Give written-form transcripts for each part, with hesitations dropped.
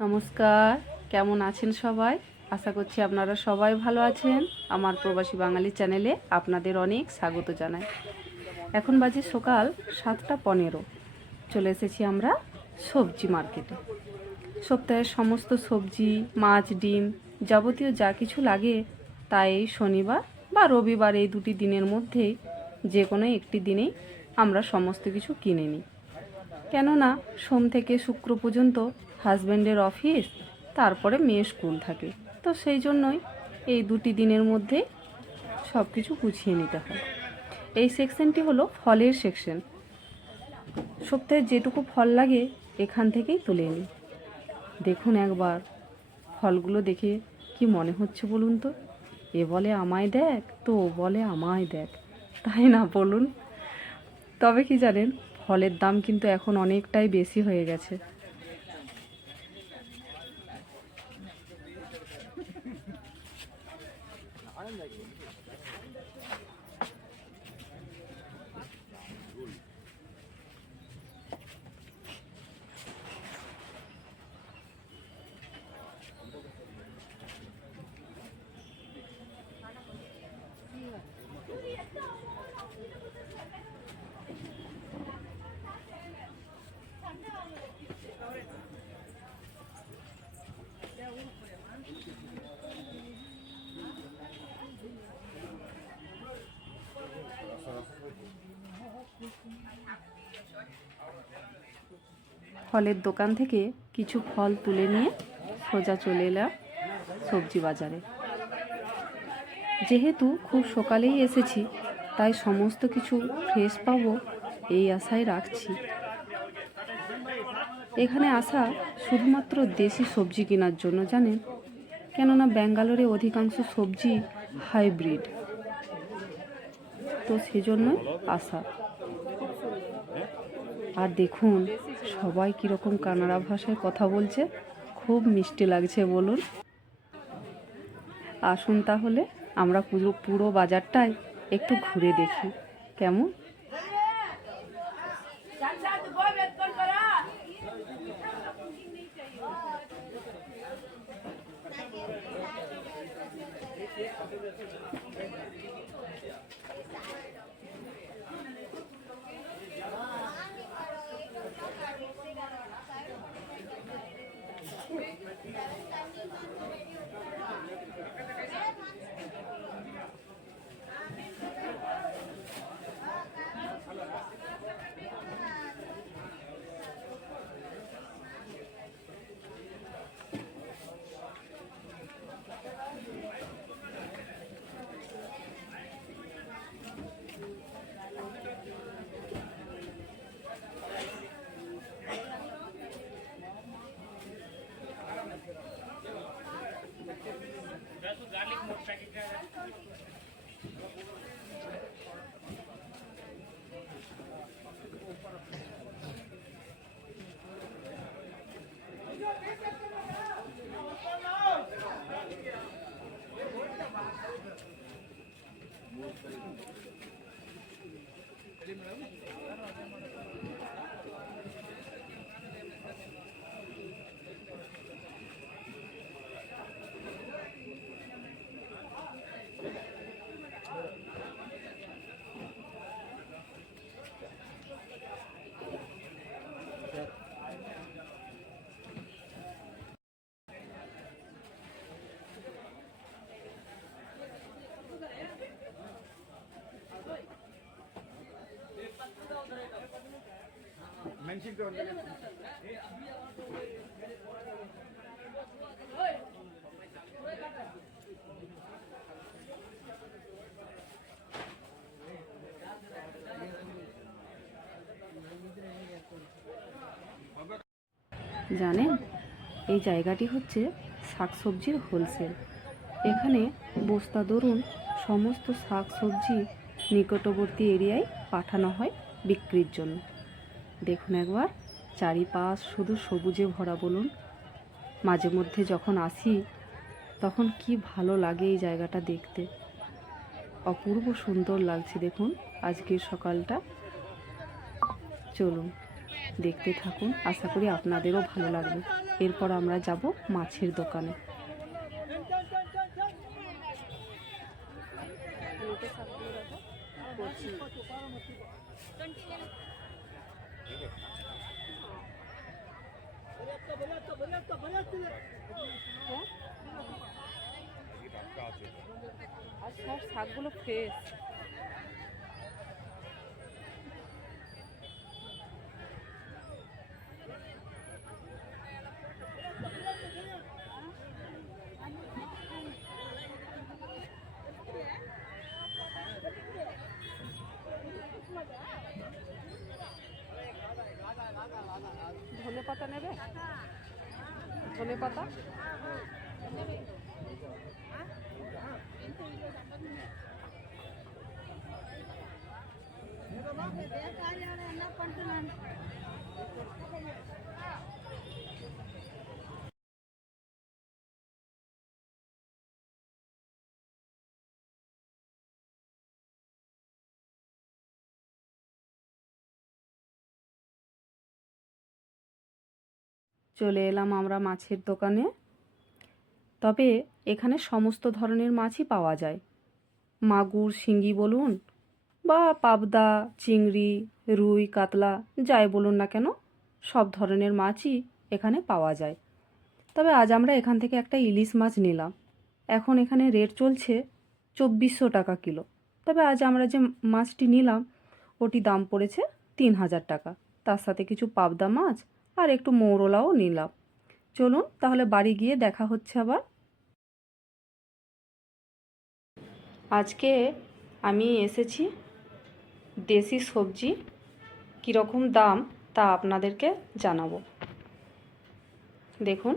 নমস্কার, কেমন আছেন সবাই? আশা করছি আপনারা সবাই ভালো আছেন। আমার প্রবাসী বাঙালি চ্যানেলে আপনাদের অনেক স্বাগত জানাই। এখন বাজে সকাল 7:15। চলে এসেছি আমরা সবজি মার্কেটে। সপ্তাহের সমস্ত সবজি, মাছ, ডিম যাবতীয় যা কিছু লাগে তা এই শনিবার বা রবিবার এই দুটি দিনের মধ্যেই যে কোনো একটি দিনেই আমরা সমস্ত কিছু কিনে নিই। কেননা সোম থেকে শুক্র পর্যন্ত হাজব্যান্ডের অফিস, তারপরে মেয়ের স্কুল থাকে, তো সেই জন্যই এই দুটি দিনের মধ্যে সব কিছু গুছিয়ে নিতে হয়। এই সেকশনটি হলো ফলের সেকশন। সপ্তাহে যেটুকু ফল লাগে এখান থেকেই তুলে নিই। দেখুন একবার ফলগুলো দেখে কি মনে হচ্ছে বলুন তো? এ বলে আমায় দেখ, তো ও বলে আমায় দেখ, তাই না বলুন? তবে কি জানেন, ফলের দাম কিন্তু এখন অনেকটাই বেশি হয়ে গেছে। ফলের দোকান থেকে কিছু ফল তুলে নিয়ে সোজা চলে এলাম সবজি বাজারে। যেহেতু খুব সকালেই এসেছি, তাই সমস্ত কিছু ফ্রেশ পাবো এই আশায় রাখছি। এখানে আসা শুধুমাত্র দেশি সবজি কেনার জন্য, জানেন, কেননা ব্যাঙ্গালোরে অধিকাংশ সবজি হাইব্রিড, তো সেজন্যই আসা। আর দেখুন সবাই কীরকম কানাড়া ভাষায় কথা বলছে, খুব মিষ্টি লাগছে বলুন। আসুন তাহলে আমরা পুরো বাজারটাই একটু ঘুরে দেখি কেমন। জানেন, এই জায়গাটি হচ্ছে শাকসবজির হোলসেল। এখানে বস্তা ধরুন সমস্ত শাকসবজি নিকটবর্তী এরিয়ায় পাঠানো হয় বিক্রির জন্য। দেখুন একবার চারিপাশ শুধু সবুজে ভরা বলুন। মাঝে মধ্যে যখন আসি তখন কি ভালো লাগে এই জায়গাটা দেখতে, অপূর্ব সুন্দর লাগছে। দেখুন আজকের সকালটা, চলুন দেখতে থাকুন, আশা করি আপনাদেরও ভালো লাগবে। এরপর আমরা যাব মাছের দোকানে। আর সব শাকগুলো ফ্রেশ। ধনে পাতা নেবে? ধনে পাতা চলে এলাম আমরা মাছের দোকানে। তবে এখানে সমস্ত ধরনের মাছই পাওয়া যায়। মাগুর, শিঙ্গি বলুন বা পাবদা, চিংড়ি, রুই, কাতলা, যাই বলুন না কেন, সব ধরনের মাছই এখানে পাওয়া যায়। তবে আজ আমরা এখান থেকে একটা ইলিশ মাছ নিলাম। এখন এখানে রেট চলছে 2400 টাকা কিলো। তবে আজ আমরা যে মাছটি নিলাম ওটি দাম পড়েছে 3000 টাকা। তার সাথে কিছু পাবদা মাছ আর একটু মৌরলাও নিলাম। চলুন তাহলে বাড়ি গিয়ে দেখা হচ্ছে আবার। আজকে আমি এসেছি দেশি সবজি কীরকম দাম তা আপনাদেরকে জানাবো। দেখুন,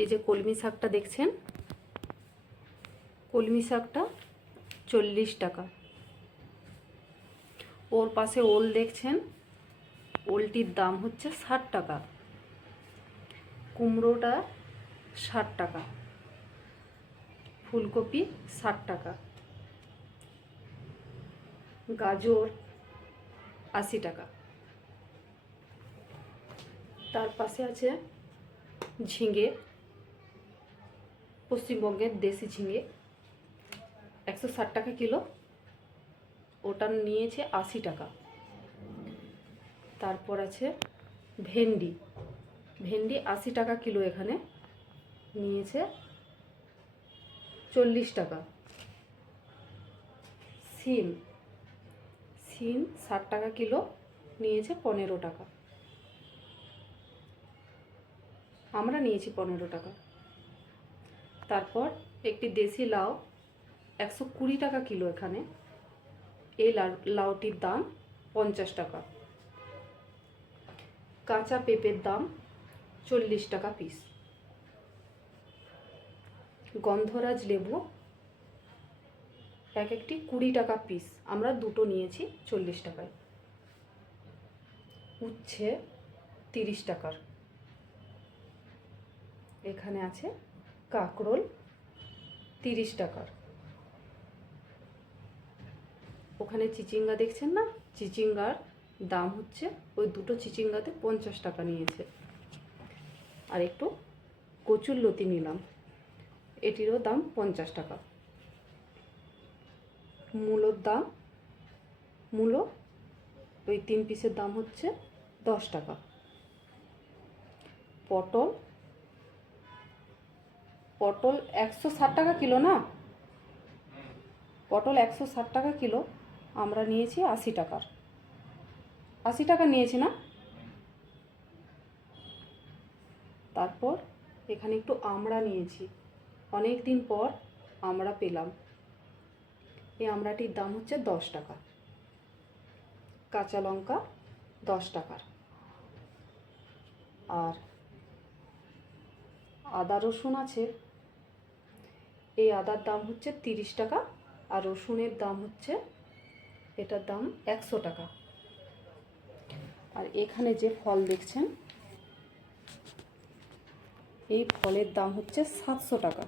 এই যে কলমি শাকটা দেখছেন, কলমি শাকটা 40 টাকা। ওর পাশে ওল দেখছেন, ওলটির দাম হচ্ছে 60 টাকা। কুমড়োটা 60 টাকা, ফুলকপি 60 টাকা, গাজর 80 টাকা। তার পাশে আছে ঝিঙে, পশ্চিমবঙ্গের দেশি ঝিঙে 160 টাকা কিলো, ওটা নিয়েছে 80 টাকা। তারপর আছে ভেন্ডি, ভেন্ডি 80 টাকা কিলো, এখানে নিয়েছে 40 টাকা। সিম, সিম 60 টাকা কিলো, নিয়েছে 15 টাকা। আমরা নিয়েছি 15 টাকা। তারপর একটি দেশি লাউ 120 টাকা কিলো এখানে, এই লাউটির দাম 50 টাকা। কাঁচা পেঁপের দাম 40 টাকা পিস। গন্ধরাজ লেবু এক একটি 20 টাকা পিস, আমরা দুটো নিয়েছি 40 টাকায়। উচ্ছে 30 টাকার। এখানে আছে কাঁকরোল 30 টাকার। ওখানে চিচিঙ্গা দেখছেন না, চিচিঙ্গার দাম হচ্ছে, ওই দুটো চিচিঙ্গাতে 50 টাকা নিয়েছে। আর একটু কচুরলতি নিলাম, এটিরও দাম 50 টাকা। মূলোর দাম, মূলো ওই 3 পিসের দাম হচ্ছে 10 টাকা। পটল, পটল 160 টাকা কিলো না, পটল 160 টাকা কিলো, আমরা নিয়েছি 80 টাকার। 80 টাকা নিয়েছি না। তারপর এখানে একটু আমড়া নিয়েছি, অনেক দিন পর আমড়া পেলাম, এই আমড়াটির দাম হচ্ছে 10 টাকা। কাঁচা লঙ্কা 10 টাকার। আর আদা রসুন আছে, এই আদার দাম হচ্ছে 30 টাকা, আর রসুনের দাম হচ্ছে, এটার দাম 100 টাকা। আর এখানে যে ফল দেখছেন, এই ফলের দাম হচ্ছে 700 টাকা।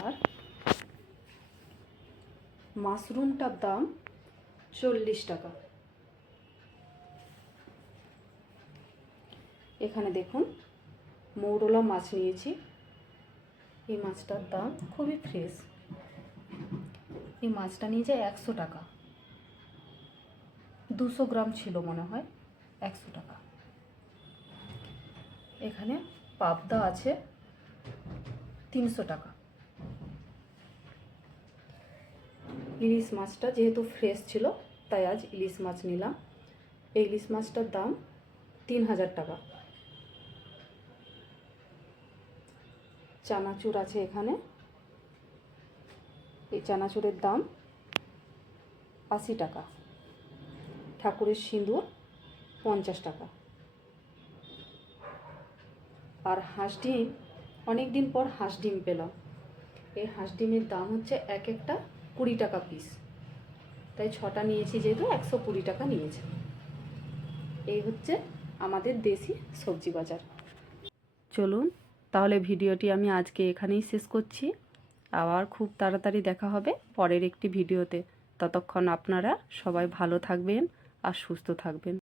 আর মাশরুমটার দাম 40 টাকা। এখানে দেখুন মৌরলা মাছ নিয়েছি। এই মাছটার দাম খুবই ফ্রেশ। এই মাছটা নিয়ে যায় 100 টাকা। 200 গ্রাম ছিল মনে হয়, 100 টাকা। এখানে পাবদা আছে 300 টাকা। ইলিশ মাছটা যেহেতু ফ্রেশ ছিল তাই আজ ইলিশ মাছ নিলাম। এই ইলিশ মাছটার দাম 3000 টাকা। চানাচুর আছে এখানে। এই চানাচুরের দাম 80 টাকা। ঠাকুরের সিঁদুর 50 টাকা। আর হাঁস ডিম, অনেক দিন পর হাঁস ডিম পেলাম। এই হাঁস ডিমের দাম হচ্ছে এক একটা 20 টাকা পিস, তাই 6টা নিয়েছি, যেহেতু 120 টাকা নিয়েছে। এই হচ্ছে আমাদের দেশি সবজি বাজার। চলুন তাহলে ভিডিওটি আমি আজকে এখানেই শেষ করছি। আবার খুব তাড়াতাড়ি দেখা হবে পরের একটি ভিডিওতে। ততক্ষণ আপনারা সবাই ভালো থাকবেন আর সুস্থ থাকবেন।